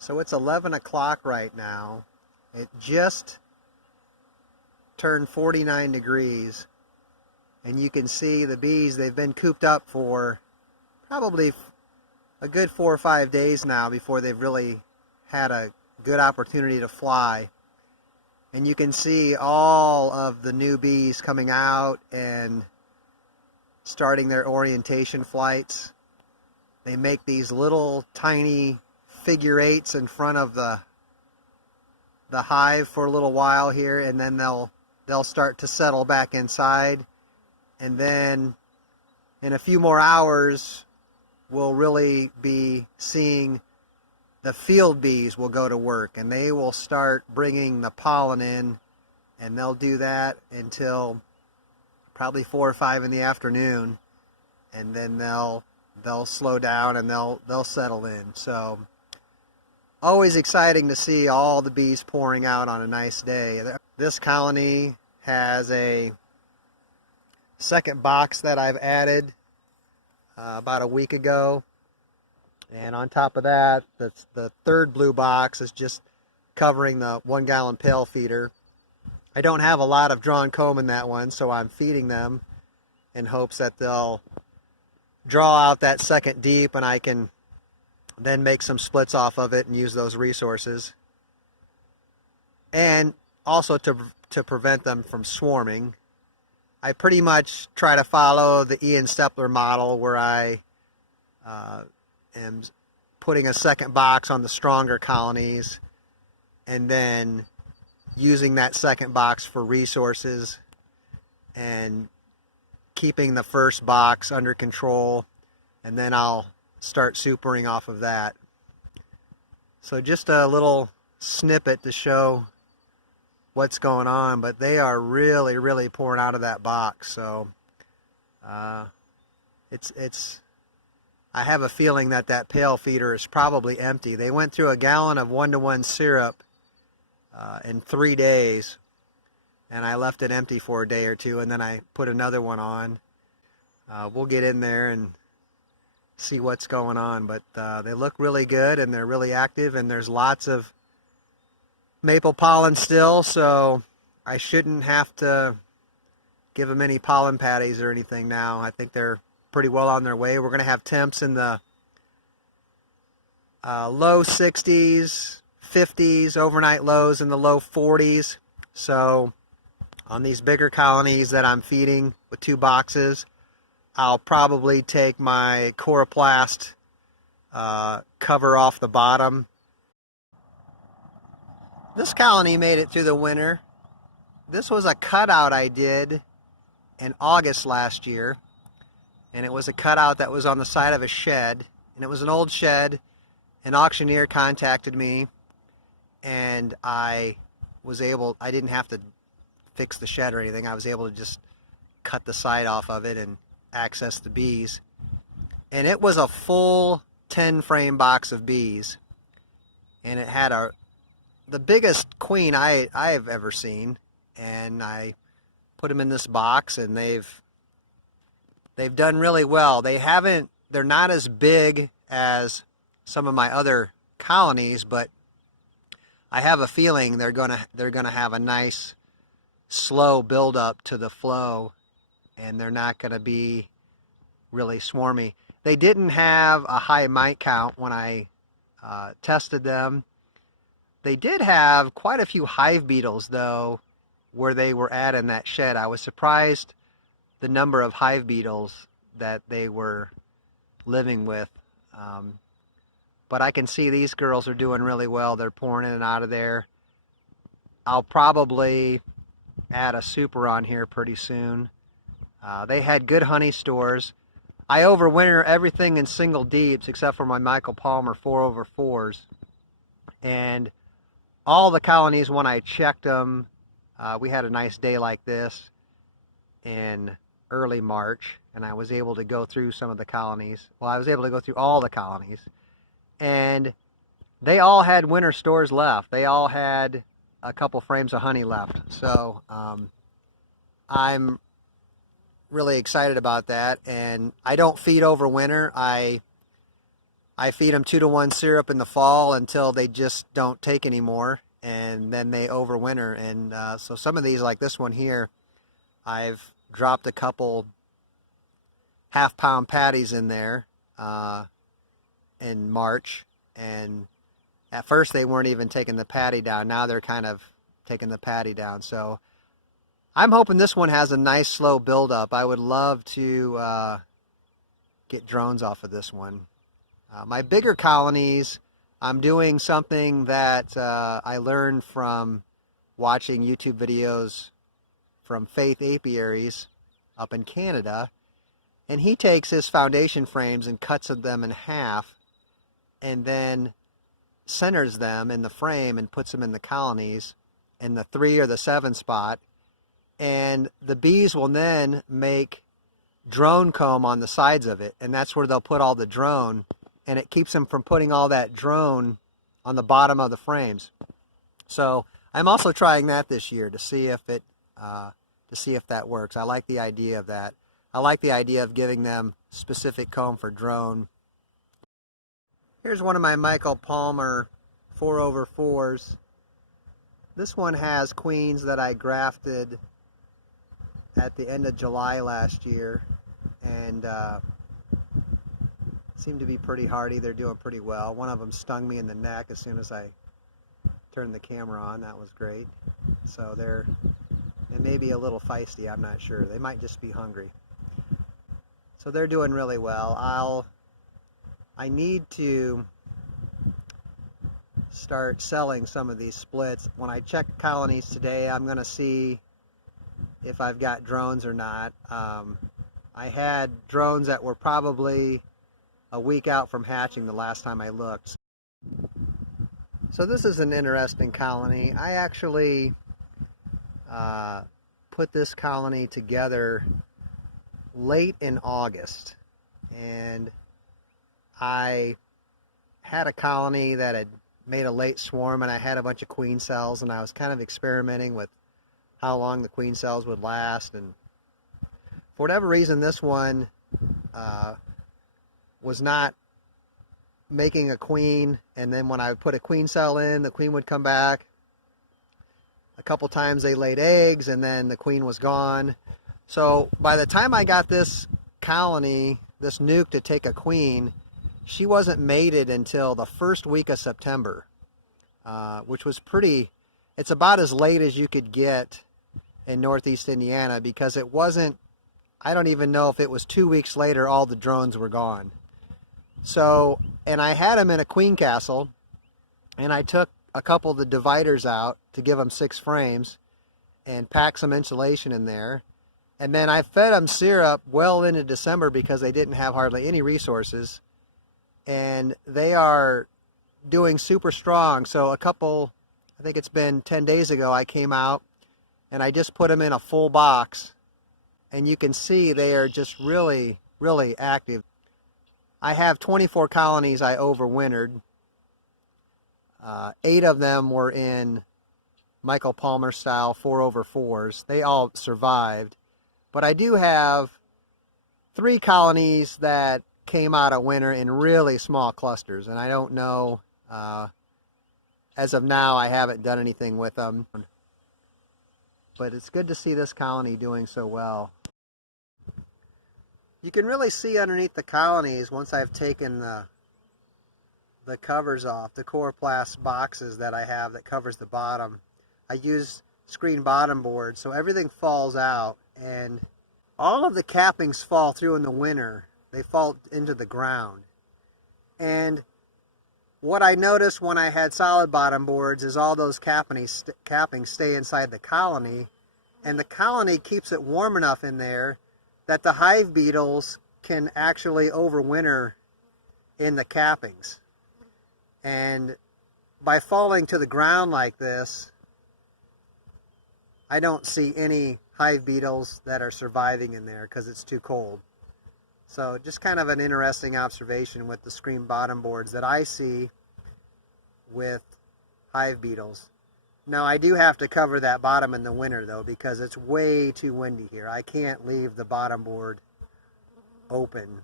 So it's 11 o'clock right now. It just turned 49 degrees. And you can see the bees, they've been cooped up for probably a good 4 or 5 days now before they've really had a good opportunity to fly. And you can see all of the new bees coming out and starting their orientation flights. They make these little tiny figure eights in front of the hive for a little while here, and then they'll start to settle back inside. And then in a few more hours we'll really be seeing the field bees will go to work, and they will start bringing the pollen in, and they'll do that until probably 4 or 5 in the afternoon, and then they'll slow down and they'll settle in. So always exciting to see all the bees pouring out on a nice day. This colony has a second box that I've added about a week ago, and on top of that, the third blue box is just covering the 1 gallon pail feeder. I don't have a lot of drawn comb in that one, so I'm feeding them in hopes that they'll draw out that second deep, and I can then make some splits off of it and use those resources. And also to prevent them from swarming. I pretty much try to follow the Ian Stepler model, where I am putting a second box on the stronger colonies and then using that second box for resources and keeping the first box under control, and then I'll start supering off of that. So just a little snippet to show what's going on, but they are really pouring out of that box. So I have a feeling that pail feeder is probably empty. They went through a gallon of 1-to-1 syrup in 3 days, and I left it empty for a day or two, and then I put another one on. We'll get in there and see what's going on, but they look really good and they're really active, and there's lots of maple pollen still, so I shouldn't have to give them any pollen patties or anything now. I think they're pretty well on their way. We're going to have temps in the low 60s, 50s, overnight lows in the low 40s. So on these bigger colonies that I'm feeding with 2 boxes, I'll probably take my coroplast cover off the bottom. This colony made it through the winter. This was a cutout I did in August last year, and it was a cutout that was on the side of a shed, and it was an old shed. An auctioneer contacted me, and I didn't have to fix the shed or anything. I was able to just cut the side off of it and access the bees. And it was a full 10 frame box of bees, and it had the biggest queen I've ever seen, and I put them in this box, and they've done really well. They're not as big as some of my other colonies, but I have a feeling they're gonna have a nice slow build up to the flow, and they're not gonna be really swarmy. They didn't have a high mite count when I tested them. They did have quite a few hive beetles though where they were at in that shed. I was surprised the number of hive beetles that they were living with. But I can see these girls are doing really well. They're pouring in and out of there. I'll probably add a super on here pretty soon. They had good honey stores. I overwinter everything in single deeps except for my Michael Palmer 4/4s. And all the colonies, when I checked them, we had a nice day like this in early March, and I was able to go through some of the colonies. Well, I was able to go through all the colonies, and they all had winter stores left. They all had a couple frames of honey left. So I'm really excited about that, and I don't feed over winter. I I feed them 2-to-1 syrup in the fall until they just don't take anymore, and then they overwinter. And so some of these, like this one here, I've dropped a couple half-pound patties in there in March, and at first they weren't even taking the patty down. Now they're kind of taking the patty down. So I'm hoping this one has a nice slow buildup. I would love to get drones off of this one. My bigger colonies, I'm doing something that I learned from watching YouTube videos from Faith Apiaries up in Canada. And he takes his foundation frames and cuts them in half and then centers them in the frame and puts them in the colonies in the 3 or the 7 spot. And the bees will then make drone comb on the sides of it, and that's where they'll put all the drone, and it keeps them from putting all that drone on the bottom of the frames. So I'm also trying that this year to see if that works. I like the idea of that. I like the idea of giving them specific comb for drone. Here's one of my Michael Palmer 4/4s. This one has queens that I grafted at the end of July last year, and seem to be pretty hardy. They're doing pretty well. One of them stung me in the neck as soon as I turned the camera on. That was great. So they're maybe a little feisty, I'm not sure. They might just be hungry. So they're doing really well. I need to start selling some of these splits. When I check colonies today, I'm going to see if I've got drones or not. I had drones that were probably a week out from hatching the last time I looked. So this is an interesting colony. I actually put this colony together late in August, and I had a colony that had made a late swarm, and I had a bunch of queen cells, and I was kind of experimenting with how long the queen cells would last, and for whatever reason this one was not making a queen, and then when I would put a queen cell in, the queen would come back. A couple times they laid eggs, and then the queen was gone. So by the time I got this colony, this nuke, to take a queen, she wasn't mated until the first week of September, which was pretty, it's about as late as you could get in Northeast Indiana, because it wasn't, I don't even know if it was 2 weeks later all the drones were gone. So, and I had them in a queen castle, and I took a couple of the dividers out to give them 6 frames and packed some insulation in there. And then I fed them syrup well into December because they didn't have hardly any resources. And they are doing super strong. So I think it's been 10 days ago, I came out and I just put them in a full box. And you can see they are just really, really active. I have 24 colonies I overwintered. 8 of them were in Michael Palmer style 4/4s. They all survived. But I do have 3 colonies that came out of winter in really small clusters, and I don't know, as of now I haven't done anything with them. But it's good to see this colony doing so well. You can really see underneath the colonies once I've taken the covers off, the coroplast boxes that I have that covers the bottom. I use screen bottom board, so everything falls out, and all of the cappings fall through in the winter. They fall into the ground. And what I noticed when I had solid bottom boards is all those cappings stay inside the colony, and the colony keeps it warm enough in there that the hive beetles can actually overwinter in the cappings. And by falling to the ground like this, I don't see any hive beetles that are surviving in there because it's too cold. So just kind of an interesting observation with the screen bottom boards that I see with hive beetles. Now I do have to cover that bottom in the winter though, because it's way too windy here. I can't leave the bottom board open